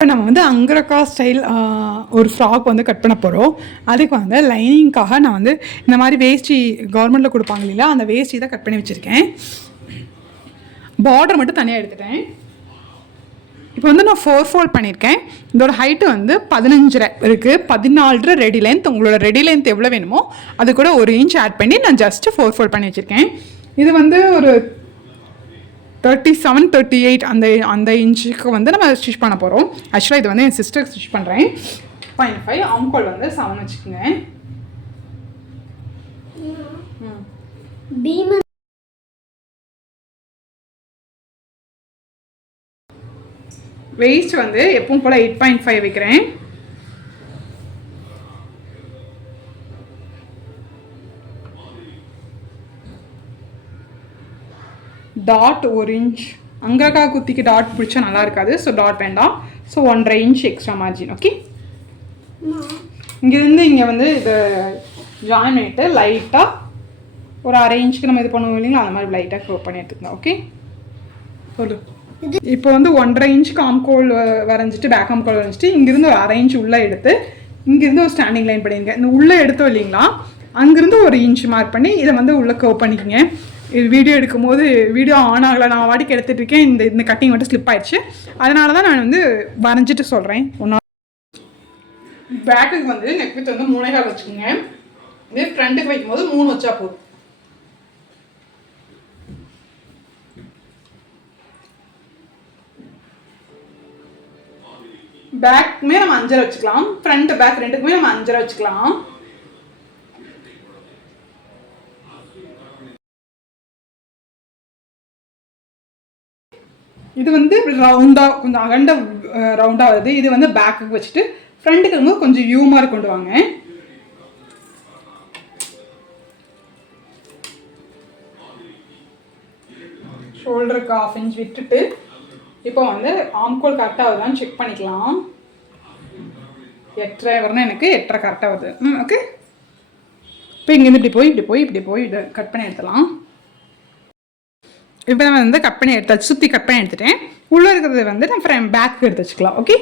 இப்போ நம்ம வந்து அங்கரக்கா ஸ்டைல் ஒரு ஃப்ராக் வந்து கட் பண்ண போகிறோம். அதுக்கு வந்து லைனிங்காக நான் வந்து இந்த மாதிரி வேஷ்டி கவர்மெண்ட்டில் கொடுப்பாங்க இல்லையா, அந்த வேஷ்டி தான் கட் பண்ணி வச்சுருக்கேன். பார்டர் மட்டும் தனியாக எடுத்துட்டேன். இப்போ வந்து நான் 4 ஃபோல்ட் பண்ணியிருக்கேன். இதோட ஹைட்டு வந்து 15 இருக்குது. 14 ரெடி லென்த். உங்களோட ரெடி லென்த் எவ்வளோ வேணுமோ அது கூட 1 இன்ச் ஆட் பண்ணி நான் ஜஸ்ட்டு 4 ஃபோல்ட் பண்ணி வச்சுருக்கேன். இது வந்து ஒரு 37, 38 அந்த இன்ச்சுக்கு வந்து நம்ம ஸ்டிச் பண்ண போகிறோம். ஆக்சுவலாக இது வந்து என் சிஸ்டருக்கு ஸ்டிச் பண்ணுறேன். 0.5 ஆம்கோல் வந்து 7 வச்சுக்கோங்க. வெயிஸ்ட் வந்து எப்பவும் போல் 8.5 வைக்கிறேன். Dot 1 inch. அங்கரக்கா குத்திக்கு டாட் பிடிச்சா நல்லா இருக்காது, ஸோ டாட் வேண்டாம். So 1.5 inch extra margin. Okay, இங்கேருந்து இங்கே வந்து இதை ஜாயின் பண்ணிவிட்டு லைட்டாக ஒரு 1/2 இன்ச்சுக்கு நம்ம இது பண்ணுவோம் இல்லைங்களா, அந்த மாதிரி லைட்டாக க்ளோப் பண்ணி எடுத்துக்கலாம். ஓகே, சொல்லு. இப்போ வந்து 1.5 இன்ச்சுக்கு ஆம்கோல் வரைஞ்சிட்டு பேக் ஆம்கோல் வரைஞ்சிட்டு இங்கேருந்து ஒரு 1/2 இன்ச் உள்ளே எடுத்து இங்கேருந்து ஒரு ஸ்டாண்டிங் லைன் பண்ணிடுங்க. இந்த உள்ளே எடுத்தோம் இல்லைங்களா, அங்கேருந்து 1 இன்ச் மார்க் பண்ணி இதை வந்து உள்ளே க்ளோப் பண்ணிக்கோங்க. இது வீடியோ எடுக்கும்போது வீடியோ ஆன் ஆகலை, நான் வாடிக்கு எடுத்துகிட்டு இருக்கேன். இந்த கட்டிங் மட்டும் ஸ்லிப் ஆயிடுச்சு. அதனால தான் நான் வந்து வரைஞ்சிட்டு சொல்கிறேன். பேக்குக்கு வந்து நெக் வித் வந்து 3.25 வச்சுக்கோங்க. இதே ஃப்ரண்ட்டுக்கு வைக்கும்போது 3 வச்சா போதும். பேக்குமே நம்ம 5.5 வச்சுக்கலாம். ஃப்ரண்ட் பேக் ரெண்டுக்குமே நம்ம 5.5 வச்சுக்கலாம். இது வந்து ரவுண்டாக கொஞ்சம் அகண்ட ரவுண்டாக வருது. இது வந்து பேக்குக்கு வச்சுட்டு ஃப்ரண்ட்டுக்கு இருக்கும்போது கொஞ்சம் வியூ மாதிரி கொண்டு வாங்க. ஷோல்டருக்கு 1/2 இன்ச் விட்டுட்டு இப்போ வந்து ஆம்கோல் கரெக்டாக வருதான்னு செக் பண்ணிக்கலாம். 8.5 வரணும், எனக்கு 8.5 கரெக்டாக வருது. ஓகே, இப்போ இங்கேருந்து இப்படி போய் இதை கட் பண்ணி எடுத்துலாம். இப்போ நம்ம வந்து கட் பண்ணி எடுத்தாச்சு, சுற்றி கட் பண்ணி எடுத்துட்டேன். உள்ளே இருக்கிறது வந்து நம்ம பேக்கு எடுத்து வச்சுக்கலாம். ஓகே,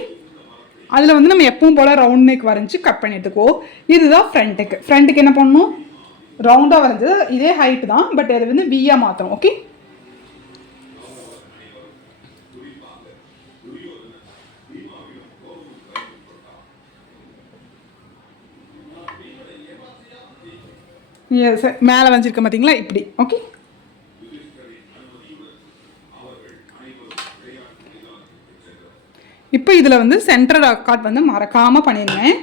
அதில் வந்து நம்ம எப்பவும் போல் ரவுண்ட் நெக் வரைஞ்சி கட் பண்ணி எடுத்துக்குவோம். இதுதான் ஃப்ரண்ட்டுக்கு. ஃப்ரண்ட்டுக்கு என்ன பண்ணணும், ரவுண்டாக வரைஞ்சது இதே ஹைட்டு தான், பட் அது வந்து வியாக மாற்றணும். ஓகே, மேலே வரைஞ்சிருக்க பார்த்தீங்களா, இப்படி. ஓகே, இப்போ இதில் வந்து சென்டர் காட் வந்து மறக்காமல் பண்ணிடுவேன்.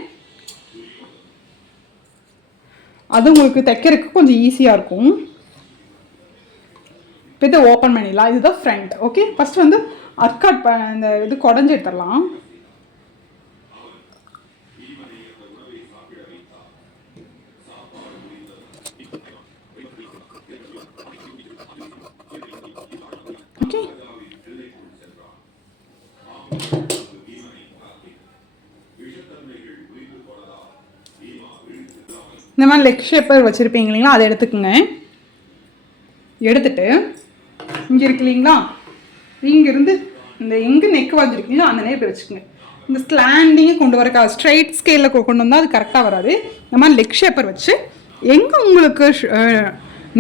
அது உங்களுக்கு தைக்கிறதுக்கு கொஞ்சம் ஈஸியாக இருக்கும். இப்போ இதை ஓப்பன் பண்ணிடலாம். இதுதான் ஃப்ரண்ட். ஓகே, ஃபஸ்ட்டு வந்து அர்காட் இந்த இது குடஞ்சி எடுத்துடலாம். ஓகே, இந்த மாதிரி லெக் ஷேப்பர் வச்சுருப்பீங்க இல்லைங்களா, அதை எடுத்துக்கோங்க. எடுத்துட்டு இங்கே இருக்கு இல்லைங்களா, இங்கேருந்து இந்த எங்கே நெக் வச்சுருக்கீங்களோ அந்த நேரம் வச்சுக்கோங்க. இந்த ஸ்லாண்டிங்கே கொண்டு வரக்கா ஸ்ட்ரைட் ஸ்கேலில் கொண்டு வந்தால் அது கரெக்டாக வராது. இந்த மாதிரி லெக் ஷேப்பர் வச்சு எங்கே உங்களுக்கு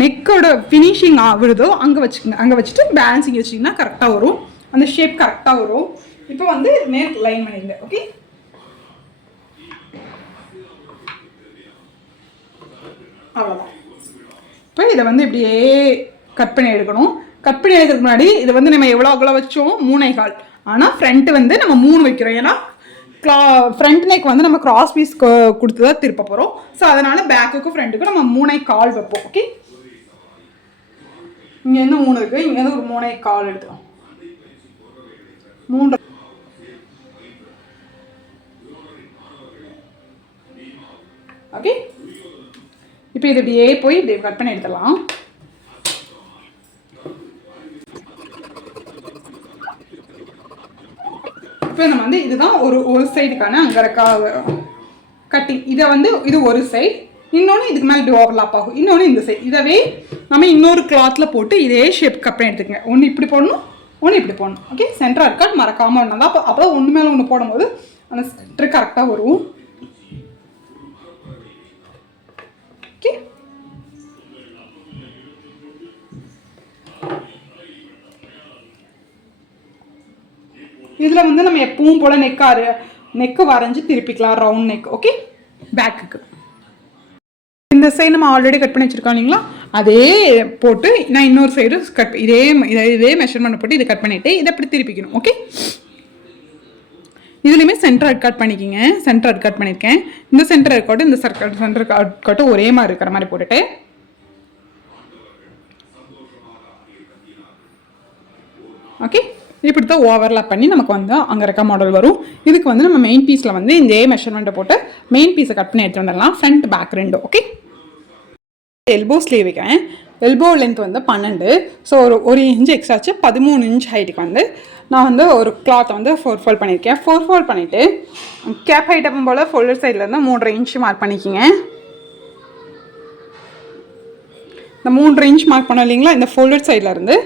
நெக்கோட ஃபினிஷிங் விடுதோ அங்கே வச்சுக்கோங்க. அங்கே வச்சுட்டு பேலன்ஸிங் வச்சிங்கன்னா கரெக்டாக வரும், அந்த ஷேப் கரெக்டாக வரும். இப்போ வந்து நேர் லைன் பண்ணிடுங்க. ஓகே, அவ்வளோதான். இப்போ இதை வந்து இப்படியே கட் பண்ணி எடுக்கணும். கட் பண்ணி எடுக்கிறதுக்கு முன்னாடி இதை வந்து நம்ம எவ்வளோ அவ்வளோ வச்சோம், 3.25. ஆனால் ஃப்ரண்ட்டு வந்து நம்ம 3 வைக்கிறோம். ஏன்னா ஃப்ரண்ட் நெக் வந்து நம்ம கிராஸ் பீஸ் கொடுத்து தான் திருப்ப போகிறோம். ஸோ அதனால் பேக்குக்கும் ஃப்ரண்ட்டுக்கும் நம்ம 3.25 வைப்போம். ஓகே, இங்கேருந்து 3 இருக்குது, இங்கேருந்து ஒரு 3.25 எடுத்துக்கலாம். 3. ஓகே, இப்போ இது இப்படியே போய் இப்படி கட் பண்ணி எடுத்துடலாம். இப்போ நம்ம வந்து இதுதான் ஒரு சைடுக்கான அங்கரக்கா கட்டிங். இதை வந்து இது ஒரு சைடு, இன்னொன்று இதுக்கு மேலே இப்படி ஓவர்லாப் ஆகும், இன்னொன்று இந்த சைடு. இதவே நம்ம இன்னொரு கிளாத்தில் போட்டு இதே ஷேப் கட் பண்ணி எடுத்துக்கங்க. ஒன்று இப்படி போடணும், ஒன்று இப்படி போடணும். ஓகே, சென்டர் அர்க்காட் மறக்காமல் ஒன்றா அப்போ தான் ஒன்று மேலே ஒன்று போடும்போது அந்த ட்ரிக் கரெக்டாக வரும். ஓகே, இதில் வந்து நம்ம எப்பவும் போல் நெக்கு வரைஞ்சி திருப்பிக்கலாம், ரவுண்ட் நெக். ஓகே, பேக்குக்கு இந்த சைடு நம்ம ஆல்ரெடி கட் பண்ணி வச்சுருக்கோம் இல்லைங்களா, அதே போட்டு நான் இன்னொரு சைடு இதே மெஷர்மெண்ட் போட்டு இதை கட் பண்ணிவிட்டு இதை அப்படி திருப்பிக்கணும். ஓகே, இதுலேயுமே சென்டர் அட் கட் பண்ணிக்கிங்க. சென்டர் அட் கட் பண்ணியிருக்கேன். இந்த சென்டர் அட்காட்டும் இந்த சென்டர் அட்காட்டும் ஒரே மாதிரி இருக்கிற மாதிரி போட்டுட்டு ஓகே, இப்படி தான் ஓவர்லாப் பண்ணி நமக்கு வந்து அங்கே இருக்க மாடல் வரும். இதுக்கு வந்து நம்ம மெயின் பீஸில் வந்து இந்த மெஷர்மெண்ட்டை போட்டு மெயின் பீஸை கட் பண்ணி எடுத்து வந்துடலாம். ஃப்ரண்ட் பேக் ரெண்டு. ஓகே, எல்போ ஸ்லீவ் வைக்கிறேன். எல்போ லென்த் வந்து 12. ஸோ ஒரு இன்ச் எக்ஸ்ட்ரா ஆச்சு. 13 இன்ச் ஹைட்டுக்கு வந்து நான் வந்து ஒரு கிளாத்தை வந்து 4 ஃபோல்ட் பண்ணியிருக்கேன். 4 ஃபோல்ட் பண்ணிவிட்டு கேப் ஹைட்டும் போல் ஃபோல்டர் சைட்லேருந்து 3.5 இன்ச் மார்க் பண்ணிக்கிங்க. இந்த 3.5 இன்ச் மார்க் பண்ணோம் இல்லைங்களா, இந்த ஃபோல்டர் சைட்லேருந்து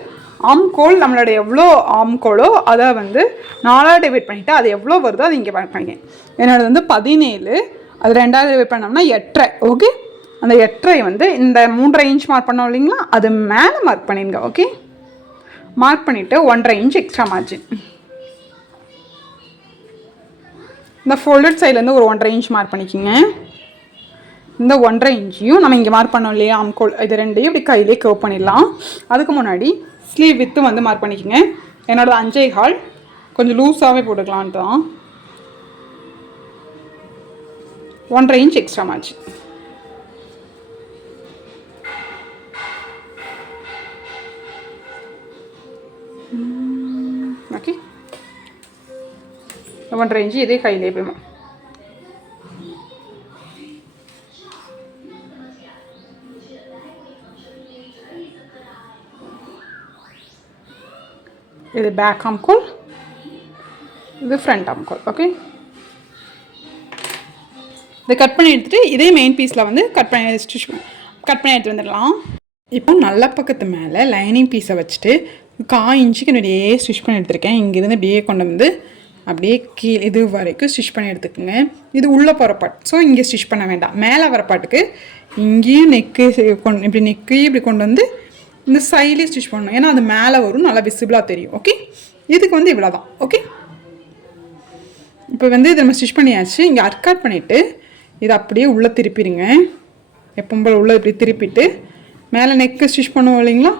ஆம்கோல் நம்மளோட எவ்வளோ ஆம்கோலோ அதை வந்து 4ஆக டிவைட் பண்ணிவிட்டு அது எவ்வளோ வருதோ அது இங்கே மார்க் பண்ணிக்கேன். என்னோட வந்து 17, அது 2ஆக டிவைட் பண்ணோம்னா 8.5. ஓகே, அந்த 8.5 வந்து இந்த 3.5 இன்ச் மார்க் பண்ணோம் இல்லைங்களா, அது மேலே மார்க் பண்ணிடுங்க. ஓகே, மார்க் பண்ணிவிட்டு 1.5 இன்ச் எக்ஸ்ட்ரா மார்ஜின். இந்த ஃபோல்டட் சைட்லேருந்து ஒரு 1.5 இன்ச் மார்க் பண்ணிக்கோங்க. இந்த 1.5 இன்ச்சையும் நம்ம இங்கே மார்க் பண்ணோம் இல்லையா ஆம்கோல், இது ரெண்டையும் இப்படி கையிலே கர்வ் பண்ணிடலாம். அதுக்கு முன்னாடி ஸ்லீவ் வித்து வந்து மார்க் பண்ணிக்கோங்க. என்னோட 5.25 கொஞ்சம் லூஸாகவே போட்டுக்கலான்ட்டு தான் 1.5 inch extra margin. Okay, 1.5 inch இதே கையிலே போயிடும். இது பேக் ஆம்கோல், இது ஃப்ரண்ட் ஆம்கோல். ஓகே, இதை கட் பண்ணி எடுத்துகிட்டு இதே மெயின் பீஸில் வந்து கட் பண்ணி எடுத்துகிட்டு வந்துடலாம். இப்போ நல்ல பக்கத்து மேலே லைனிங் பீஸை வச்சுட்டு 1/4 இன்ச்சுக்கு என்னுடைய ஸ்டிச் பண்ணி எடுத்துருக்கேன். இங்கேருந்து இப்படியே கொண்டு வந்து அப்படியே கீழே இது வரைக்கும் ஸ்டிச் பண்ணி எடுத்துக்கோங்க. இது உள்ளே போகிற பாட், ஸோ இங்கே ஸ்டிச் பண்ண வேண்டாம். மேலே வர பாட்டுக்கு இங்கேயும் இப்படி நெக்கையும் இப்படி கொண்டு வந்து இந்த சைட்லேயே ஸ்டிச் பண்ணணும். ஏன்னா அது மேலே வரும், நல்லா விசிபிளாக தெரியும். ஓகே, இதுக்கு வந்து இவ்வளோ தான். ஓகே, இப்போ வந்து இதை நம்ம ஸ்டிச் பண்ணியாச்சு. இங்கே அர்க்காட் பண்ணிவிட்டு இதை அப்படியே உள்ளே திருப்பிடுங்க. எப்பவும் போல் உள்ளே இப்படி திருப்பிட்டு மேலே நெக்கு ஸ்டிச் பண்ணுவோம் இல்லைங்களா,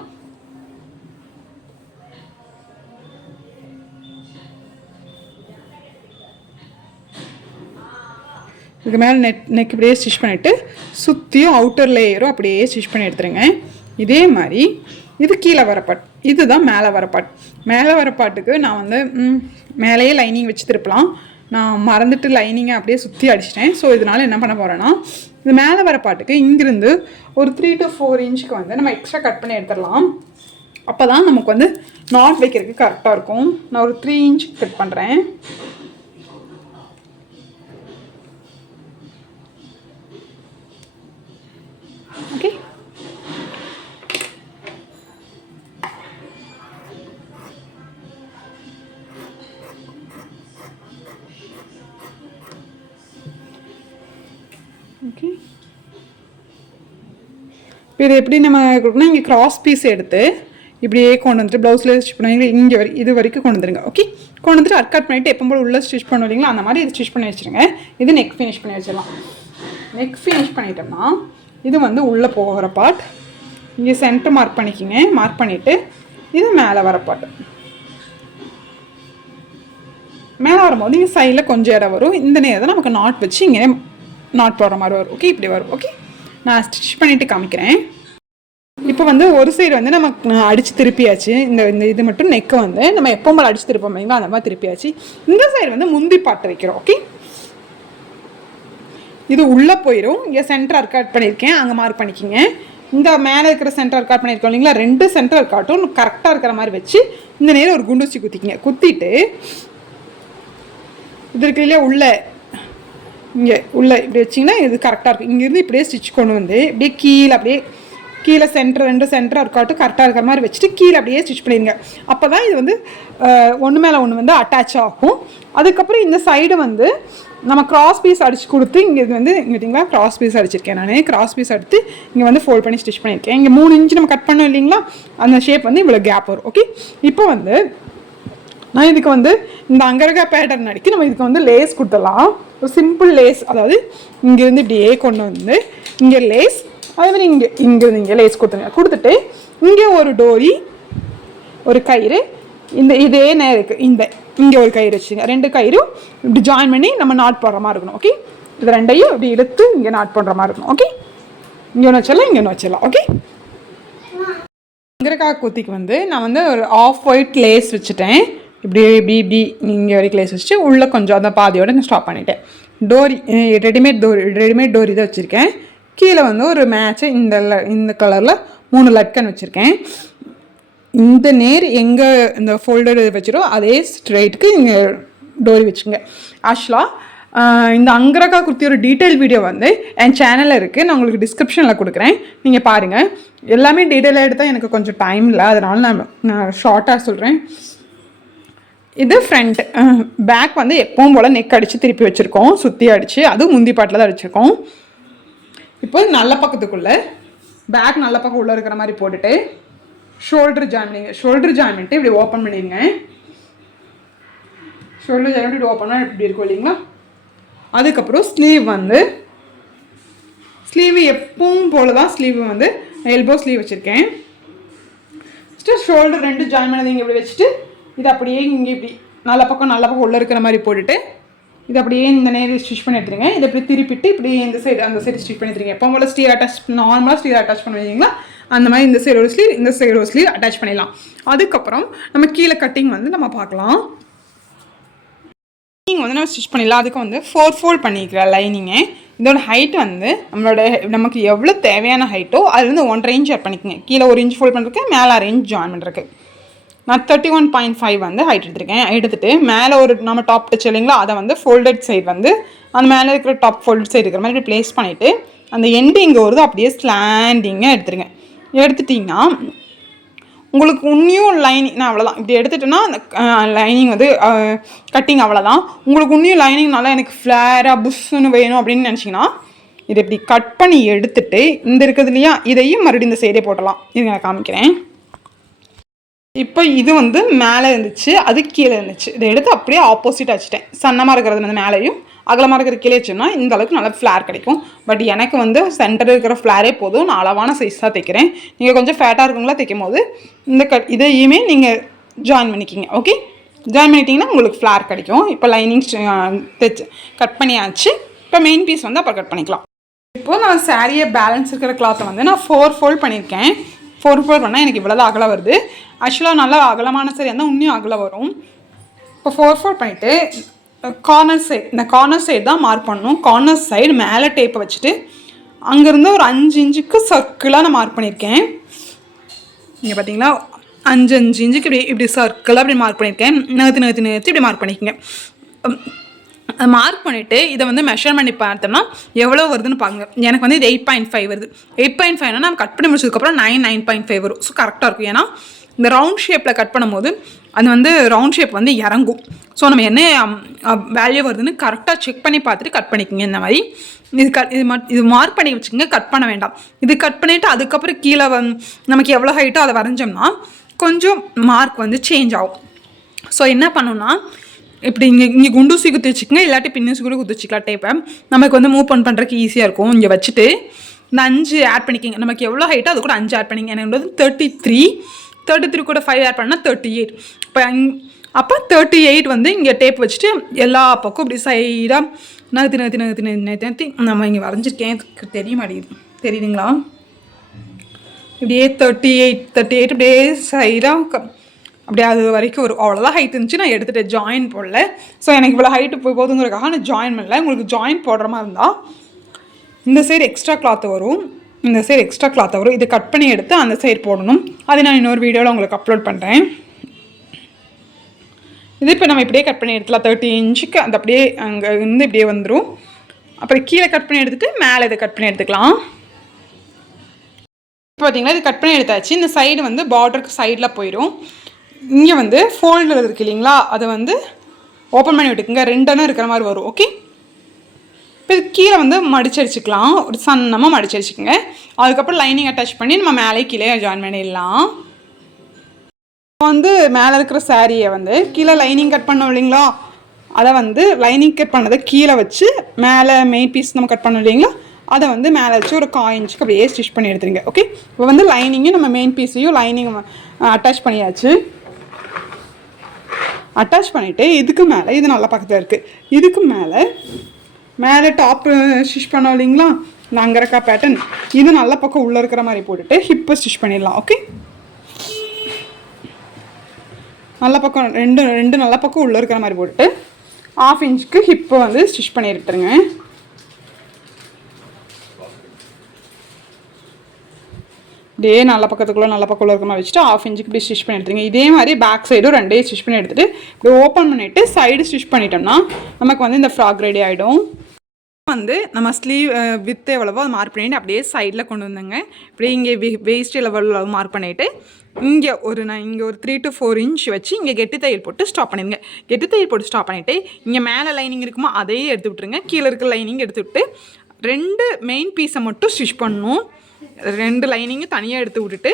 இதுக்கு மேலே நெக் இப்படியே ஸ்டிச் பண்ணிவிட்டு சுற்றியும் அவுட்டர் லேயரும் அப்படியே ஸ்டிச் பண்ணி எடுத்துருங்க. இதே மாதிரி இது கீழே வர பாட், இதுதான் மேலே வர பாட். மேலே வர பாட்டுக்கு நான் வந்து மேலேயே லைனிங் வச்சு திருப்பலாம். நான் மறந்துட்டு லைனிங்கை அப்படியே சுற்றி அடிச்சிட்டேன். ஸோ இதனால் என்ன பண்ண போகிறேன்னா, இது மேலே வர பாட்டுக்கு இங்கிருந்து ஒரு 3 to 4 இன்ச்சுக்கு வந்து நம்ம எக்ஸ்ட்ரா கட் பண்ணி எடுத்துடலாம். அப்போ தான் நமக்கு வந்து நாட் வைக்கிறதுக்கு கரெக்டாக இருக்கும். நான் ஒரு 3 இன்ச் கட் பண்ணுறேன். ஓகே, ஓகே, இப்போ இது எப்படி நம்ம கொடுக்கணும், இங்கே கிராஸ் பீஸ் எடுத்து இப்படியே கொண்டு வந்துட்டு ப்ளவுஸில் ஸ்டிச் பண்ணுவீங்க. இங்கே இது வரைக்கும் கொண்டு வந்துடுங்க. ஓகே, கொண்டு வந்துட்டு அர்க்காட் பண்ணிவிட்டு எப்போ போல் உள்ளே ஸ்டிச் பண்ணுவோம் இல்லைங்களா, அந்த மாதிரி இது ஸ்டிச் பண்ணி வச்சுருங்க. இது நெக் ஃபினிஷ் பண்ணி வச்சிடலாம். நெக் ஃபினிஷ் பண்ணிட்டோம்னா இது வந்து உள்ளே போகிற பார்ட். இங்கே சென்டர் மார்க் பண்ணிக்கிங்க. மார்க் பண்ணிவிட்டு இது மேலே வர பார்ட். மேலே வரும்போது இங்கே சைடில் கொஞ்சம் இடம் வரும். இந்த நேரத்தில் நமக்கு நாட் வச்சு இங்கே நாட் போடுற மாதிரி வரும். ஓகே, இப்படி வரும். ஓகே, நான் ஸ்டிச் பண்ணிவிட்டு காமிக்கிறேன். இப்போ வந்து ஒரு சைடு வந்து நம்ம அடித்து திருப்பியாச்சு. இந்த இது மட்டும் நெக்கை வந்து நம்ம எப்போ அடித்து திருப்போம் இல்லைங்களா, அந்த மாதிரி திருப்பியாச்சு. இந்த சைடு வந்து முந்தி பாட்டு வைக்கிறோம். ஓகே, இது உள்ளே போயிடும். இங்கே சென்டர் அர்க்காட் பண்ணியிருக்கேன், அங்கே மார்க் பண்ணிக்கிங்க. இந்த மேலே இருக்கிற சென்டர் அர்க்காட் பண்ணியிருக்கோம் இல்லைங்களா, 2 சென்டர் அர்க்காட்டும் கரெக்டாக இருக்கிற மாதிரி வச்சு இந்த நேரம் ஒரு குண்டூசி குத்திக்கிங்க. குத்திட்டு இது இருக்கு இல்லையா, உள்ளே இங்கே உள்ளே இப்படி வச்சிங்கன்னா இது கரெக்டாக இருக்கும். இங்கேருந்து இப்படியே ஸ்டிச் கொண்டு வந்து இப்படியே கீழே ரெண்டு சென்டராக இருக்காட்டும் கரெக்டாக இருக்கிற மாதிரி வச்சுட்டு கீழே அப்படியே ஸ்டிச் பண்ணிடுங்க. அப்போ தான் இது வந்து ஒன்று மேலே ஒன்று வந்து அட்டாச் ஆகும். அதுக்கப்புறம் இந்த சைடு வந்து நம்ம கிராஸ் பீஸ் அடித்து கொடுத்து இங்கே வந்து பார்த்தீங்களா கிராஸ் பீஸ் அடிச்சிருக்கேன். நான் கிராஸ் பீஸ் எடுத்து இங்கே வந்து ஃபோல்ட் பண்ணி ஸ்டிச் பண்ணியிருக்கேன். இங்கே 3 இன்ச்சு நம்ம கட் பண்ணோம் இல்லைங்களா, அந்த ஷேப் வந்து இவ்வளோ கேப் வரும். ஓகே, இப்போ வந்து நான் இதுக்கு வந்து இந்த அங்கரகா பேட்டர்ன் அடிக்கி நம்ம இதுக்கு வந்து லேஸ் கொடுத்துடலாம். ஒரு சிம்பிள் லேஸ், அதாவது இங்கேருந்து இப்படியே கொண்டு வந்து இங்கே லேஸ், அதே மாதிரி இங்கேருந்து இங்கே லேஸ் கொடுத்துட்டு இங்கே ஒரு டோரி, ஒரு கயிறு, இதே நேருக்கு இங்கே ஒரு கயிறு வச்சுங்க. 2 கயிறும் இப்படி ஜாயின் பண்ணி நம்ம நாட் போடுற மாதிரி இருக்கணும். ஓகே, இது 2ஐயும் இப்படி இழுத்து இங்கே நாட் போடுற மாதிரி இருக்கணும். ஓகே, இங்கே ஒன்று வச்சிடலாம், இங்கே ஒன்று வச்சிடலாம். ஓகே, அங்கரகா குத்திக்கு வந்து நான் வந்து ஒரு ஆஃப் ஒயிட் லேஸ் வச்சுட்டேன். இப்படி இங்கே வரைக்கும் லேஸ் வச்சுட்டு உள்ளே கொஞ்சம் அந்த பாதியோட நான் ஸ்டாப் பண்ணிட்டேன். டோரி ரெடிமேட் டோரி தான் வச்சுருக்கேன். கீழே வந்து ஒரு மேட்ச்சு இந்த கலரில் 3 லட்கன் வச்சுருக்கேன். இந்த நேர் எங்கே இந்த ஃபோல்டர் வச்சிடும் அதே ஸ்ட்ரைட்டுக்கு இங்கே டோரி வச்சுங்க. ஆக்சுவலாக இந்த அங்கரகா குர்த்தியோட டீட்டெயில் வீடியோ வந்து என் சேனலில் இருக்குது, நான் உங்களுக்கு டிஸ்கிரிப்ஷனில் கொடுக்குறேன், நீங்கள் பாருங்கள். எல்லாமே டீட்டெயிலாக எடுத்தால் எனக்கு கொஞ்சம் டைம் இல்லை, அதனால் நான் ஷார்ட்டாக சொல்கிறேன். இது ஃப்ரண்ட். பேக் வந்து எப்பவும் போல் நெக் அடித்து திருப்பி வச்சுருக்கோம், சுற்றி அடித்து, அதுவும் முந்தி பாட்டில் தான் அடிச்சிருக்கோம். இப்போ நல்ல பக்கத்துக்குள்ளே பேக் நல்ல பக்கம் உள்ளே இருக்கிற மாதிரி போட்டுட்டு ஷோல்டர் ஜாயின் பண்ணிட்டு இப்படி ஓப்பன் பண்ணிடுங்க. ஷோல்டர் ஜாயின் பண்ணி இப்படி ஓப்பன் பண்ணால் இப்படி இருக்கும் இல்லைங்களா. அதுக்கப்புறம் ஸ்லீவ் எப்பவும் போல் தான் ஸ்லீவ் வந்து எல்போ ஸ்லீவ் வச்சுருக்கேன். ஃபஸ்ட்டு ஷோல்டர் 2 ஜாயின் பண்ணது இங்கே இப்படி வச்சுட்டு இது அப்படியே இங்கே இப்படி நல்ல பக்கம் உள்ளே இருக்கிற மாதிரி போட்டுட்டு இது அப்படியே இந்த நேரம் ஸ்டிச் பண்ணி எடுத்துருங்க. இதை இப்படி திருப்பிட்டு இப்படி இந்த சைடு அந்த சைடு ஸ்டிச் பண்ணி எடுத்துருங்க. எப்போ போல் ஸ்லீவ் நார்மலாக ஸ்லீவ் அட்டாச் பண்ணுவீங்களா அந்த மாதிரி இந்த சைடு ஒரு ஸ்லீவ் இந்த சைடு ஒரு ஸ்லீவ் அட்டாச் பண்ணிடலாம். அதுக்கப்புறம் நம்ம கீழே கட்டிங் வந்து நம்ம பார்க்கலாம். லைனிங் வந்து நம்ம ஸ்டிச் பண்ணிடலாம். அதுக்கு வந்து 4 ஃபோல்ட் பண்ணிக்கிறேன் லைனிங்கு. இதோட ஹைட் வந்து நமக்கு எவ்வளோ தேவையான ஹைட்டோ அது வந்து 1.5 இன்ச் ஆட் பண்ணிக்கோங்க. கீழே 1 இன்ச் ஃபோல்ட் பண்ணுறதுக்கு மேலே 1/2 இன்ச் ஜாயின் பண்ணுறதுக்கு நான் 31.5 வந்து ஹைட் எடுத்துகிட்டு மேலே ஒரு நம்ம டாப் டச் இல்லைங்களா, அதை வந்து ஃபோல்டட் சைடு வந்து அந்த மேலே இருக்கிற டாப் ஃபோல்டட் சைடு இருக்கிற மாதிரி ப்ளேஸ் பண்ணிவிட்டு அந்த எண்டு இங்கே வருது அப்படியே ஸ்லாண்டிங்காக எடுத்துருங்க. எடுத்துட்டிங்கன்னா உங்களுக்கு இன்னும் லைனிங் நான் அவ்வளோதான் இப்படி எடுத்துட்டேன்னா அந்த லைனிங் வந்து கட்டிங் அவ்வளோதான். உங்களுக்கு இன்னும் லைனிங் நல்லா எனக்கு ஃப்ளேராக புஷ்ஷுன்னு வேணும் அப்படின்னு நினச்சிங்கன்னா இதை இப்படி கட் பண்ணி எடுத்துகிட்டு இந்த இருக்கிறது இல்லையா இதையும் மறுபடியும் இந்த சைடே போட்டலாம். இது நான் காமிக்கிறேன். இப்போ இது வந்து மேலே இருந்துச்சு, அது கீழே இருந்துச்சு. இதை எடுத்து அப்படியே ஆப்போசிட்டாக வச்சுட்டேன். சன்னமாக இருக்கிறது வந்து மேலேயும் அகலமாக இருக்கிற கீழே வச்சோம்னா இந்த அளவுக்கு நல்லா ஃப்ளேர் கிடைக்கும். பட் எனக்கு வந்து சென்டர் இருக்கிற ஃப்ளேரே போதும், நான் அளவான சைஸ் தான் தைக்கிறேன். நீங்கள் கொஞ்சம் ஃபேட்டாக இருக்குங்களா தைக்கும் போது இதையுமே நீங்கள் ஜாயின் பண்ணிக்கிங்க. ஓகே, ஜாயின் பண்ணிட்டீங்கன்னா உங்களுக்கு ஃப்ளேர் கிடைக்கும். இப்போ லைனிங் கட் பண்ணியாச்சு. இப்போ மெயின் பீஸ் வந்து அப்புறம் கட் பண்ணிக்கலாம். இப்போது நான் சாரியை பேலன்ஸ் இருக்கிற கிளாத்தை வந்து நான் 4 ஃபோல்ட் பண்ணியிருக்கேன். 4 ஃபோல்ட் பண்ணால் எனக்கு இவ்வளோ தான் அகலம் வருது. ஆக்சுவலாக நல்லா அகலமான சரி இருந்தால் இன்னும் அகலம் வரும். இப்போ 4 ஃபோல்ட் பண்ணிவிட்டு கார்னர் சைடு தான் மார்க் பண்ணணும். கார்னர் சைடு மேலே டேப்பை வச்சுட்டு அங்கேருந்து ஒரு 5 இன்ச்சுக்கு சர்க்கிளாக நான் மார்க் பண்ணியிருக்கேன். இங்கே பார்த்தீங்களா 5 இன்ச்சுக்கு இப்படி சர்க்கிளாக இப்படி மார்க் பண்ணியிருக்கேன். நகர்த்தி இப்படி மார்க் பண்ணிக்கோங்க. மார்க் பண்ணிவிட்டு இதை வந்து மெஷர் பண்ணி பார்த்தோம்னா எவ்வளோ வருதுன்னு பாருங்க. எனக்கு வந்து இது 8.5 வருது. 8.5னா நம்ம கட் பண்ணி முடிச்சதுக்கப்புறம் 9.5 வரும். ஸோ கரெக்டாக இருக்கும். ஏன்னா இந்த ரவுண்ட் ஷேப்பில் கட் பண்ணும்போது அது வந்து ரவுண்ட் ஷேப் வந்து இறங்கும். ஸோ நம்ம என்ன வேல்யூ வருதுன்னு கரெக்டாக செக் பண்ணி பார்த்துட்டு கட் பண்ணிக்கோங்க. இந்த மாதிரி இது மார்க் பண்ணி வச்சுக்கோங்க, கட் பண்ண வேண்டாம். இது கட் பண்ணிவிட்டு அதுக்கப்புறம் கீழே நமக்கு எவ்வளோ ஹைட்டோ அதை வரைஞ்சோம்னா கொஞ்சம் மார்க் வந்து சேஞ்ச் ஆகும். ஸோ என்ன பண்ணணும்னா இப்படி இங்கே குண்டூசி குத்தி வச்சுக்கோங்க, இல்லாட்டி பின்னூசி கூட குத்தி வச்சுக்கலாம். டேப்பை நமக்கு வந்து மூவ் பண்ணுறதுக்கு ஈஸியாக இருக்கும். இங்கே வச்சுட்டு இந்த 5 ஆட் பண்ணிக்கிங்க. நமக்கு எவ்வளோ ஹைட்டோ அது கூட 5 ஆட் பண்ணிங்க. எனக்கு 33 கூட 5 ஆட் பண்ணால் 38. அப்போ 38 வந்து இங்கே டேப் வச்சுட்டு எல்லா பக்கம் இப்படி சைடாக நகர்த்தி நம்ம இங்கே வரைஞ்சிருக்கேன், தெரிய மாட்டேங்குது, தெரியுதுங்களா? இப்படியே 38 இப்படியே சைடாக அப்படியே அது வரைக்கும் வரும். அவ்வளோதான் ஹைட் இருந்துச்சு. நான் எடுத்துகிட்டு ஜாயின் போடல. ஸோ எனக்கு இவ்வளோ ஹைட்டு போதுங்கிறதுக்காக நான் ஜாயின் பண்ணல. உங்களுக்கு ஜாயின் போடுற மாதிரி இருந்தால் இந்த சைடு எக்ஸ்ட்ரா கிளாத் வரும், இதை கட் பண்ணி எடுத்து அந்த சைடு போடணும். அதை நான் இன்னொரு வீடியோவில் உங்களுக்கு அப்லோட் பண்ணுறேன். இது இப்போ நம்ம இப்படியே கட் பண்ணி எடுத்துலாம். 30 இன்ச்சுக்கு அந்த அப்படியே அங்கே இருந்து இப்படியே வந்துடும். அப்புறம் கீழே கட் பண்ணி எடுத்துகிட்டு மேலே இதை கட் பண்ணி எடுத்துக்கலாம். பார்த்தீங்கன்னா இது கட் பண்ணி எடுத்தாச்சு. இந்த சைடு வந்து பார்டருக்கு சைடில் போயிடும். இங்கே வந்து ஃபோல்டர் இருக்குது இல்லைங்களா, அதை வந்து ஓப்பன் பண்ணி விட்டுக்குங்க. 2 இருக்கிற மாதிரி வரும். ஓகே, இப்போ இது கீழே வந்து மடிச்சடிச்சுக்கலாம். ஒரு சன்னமாக மடிச்சடிச்சுக்கோங்க. அதுக்கப்புறம் லைனிங் அட்டாச் பண்ணி நம்ம மேலே கீழே ஜாயின் பண்ணிடலாம். வந்து மேலே இருக்கிற சாரியை வந்து கீழே லைனிங் கட் பண்ணோம் இல்லைங்களா, அதை வந்து லைனிங் கட் பண்ணதை கீழே வச்சு மேலே மெயின் பீஸ் நம்ம கட் பண்ணோம் இல்லைங்களா, அதை வந்து மேலே வச்சு ஒரு 1/4 இன்ச்சுக்கு அப்படியே ஸ்டிச் பண்ணி எடுத்துருங்க. ஓகே, இப்போ வந்து லைனிங்கும் நம்ம மெயின் பீஸையும் லைனிங் அட்டாச் பண்ணியாச்சு. அட்டாச் பண்ணிவிட்டு இதுக்கு மேலே இது நல்லா பக்கத்தில் இருக்குது. இதுக்கு மேலே டாப்பு ஸ்டிச் பண்ணோம் இல்லைங்களா, இந்த அங்கரக்கா பேட்டர்ன், இது நல்ல பக்கம் உள்ளே இருக்கிற மாதிரி போட்டுட்டு ஹிப்பை ஸ்டிச் பண்ணிடலாம். ஓகே, நல்ல பக்கம் ரெண்டு நல்ல பக்கம் உள்ளே இருக்கிற மாதிரி போட்டுட்டு 1/2 இன்ச்சுக்கு ஹிப்பை வந்து ஸ்டிச் பண்ணி எடுத்துருங்க. இதே நல்ல பக்கத்துக்குள்ளே இருக்கிற மாதிரி வச்சுட்டு 1/2 இன்ச்சுக்கு இப்படி ஸ்டிச் பண்ணி எடுத்துருங்க. இதே மாதிரி பேக் சைடும் 2 ஸ்டிச் பண்ணி எடுத்துகிட்டு இப்படி ஓப்பன் பண்ணிவிட்டு சைடு ஸ்டிச் பண்ணிட்டோம்னா நமக்கு வந்து இந்த ஃப்ராக் ரெடி ஆகிடும். வந்து நம்ம ஸ்லீவ் வித் எவ்வளவோ அதை மார்க் பண்ணிவிட்டு அப்படியே சைடில் கொண்டு வந்தேங்க. இப்படி இங்கே வேஸ்ட் லெவலில் மார்க் பண்ணிவிட்டு இங்கே ஒரு 3 to 4 இன்ச் வச்சு இங்கே கெட்டி தையல் போட்டு ஸ்டாப் பண்ணிடுங்க. கெட்டி தையல் போட்டு ஸ்டாப் பண்ணிவிட்டு இங்கே மேலே லைனிங் இருக்குமோ அதையே எடுத்து விட்டுருங்க. கீழே இருக்கிற லைனிங் எடுத்து விட்டு 2 மெயின் பீஸை மட்டும் ஸ்டிச் பண்ணணும். 2 லைனிங்கும் தனியாக எடுத்து விட்டுட்டு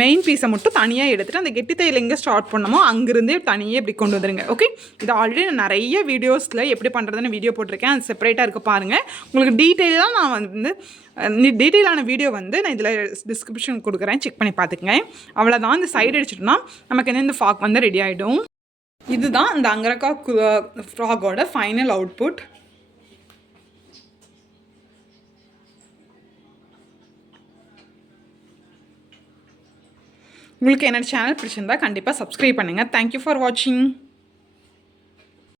மெயின் பீஸை மட்டும் தனியாக எடுத்துகிட்டு அந்த கெட்டி தையல் எங்கே ஸ்டார்ட் பண்ணமோ அங்கேருந்தே தனியாக இப்படி கொண்டு வந்துடுங்க. ஓகே, இது ஆல்ரெடி நான் நிறைய வீடியோஸில் எப்படி பண்ணுறதுன்னு வீடியோ போட்டிருக்கேன். அது செப்பரேட்டாக இருக்க பாருங்கள். உங்களுக்கு டீட்டெயிலாக நான் வந்து டீட்டெயிலான வீடியோ வந்து நான் இதில் டிஸ்கிரிப்ஷன் கொடுக்குறேன், செக் பண்ணி பார்த்துக்கங்க. அவ்வளோதான், இந்த சைடு அடிச்சிட்டோம்னா நமக்கு இந்த ஃப்ராக் வந்து ரெடி ஆகிடும். இதுதான் இந்த அங்கரக்கா ஃப்ராகோட ஃபைனல் அவுட்புட். உங்களுக்கு என்னோட சேனல் பிடிச்சிருந்தா கண்டிப்பாக சப்ஸ்கிரைப் பண்ணுங்கள். தேங்க்யூ ஃபார் வாட்சிங்.